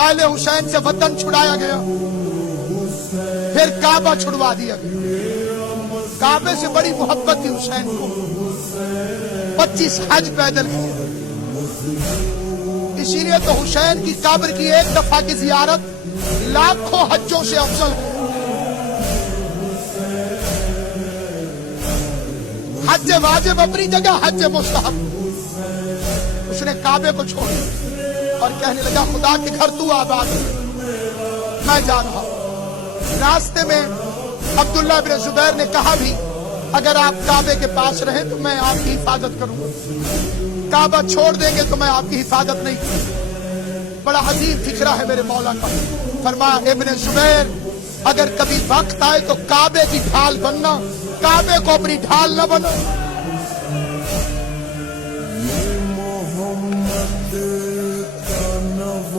पहले हुसैन से वतन छुड़ाया गया, फिर काबा छुड़वा दिया गया। काबे से बड़ी मोहब्बत थी हुसैन को। 25 हज पैदल किए। इसीलिए तो हुसैन की कब्र की एक दफा की जियारत लाखों हज्जों से अफजल है। हज वाजिब अपनी जगह, हज मुस्तहब। उसने काबे को छोड़ और कहने लगा खुदा के घर तू आबाद, मैं जा रहा हूं। रास्ते में अब्दुल्ला बिन जुबैर ने कहा भी अगर आप काबे के पास रहे तो मैं आपकी हिफाजत करूंगा, काबा छोड़ देंगे तो मैं आपकी हिफाजत नहीं करूंगा। बड़ा अजीब फिक्रा है मेरे मौला का। फरमाया इब्ने जुबैर अगर कभी वक्त आए तो काबे की ढाल बनना, काबे को अपनी ढाल न बनो।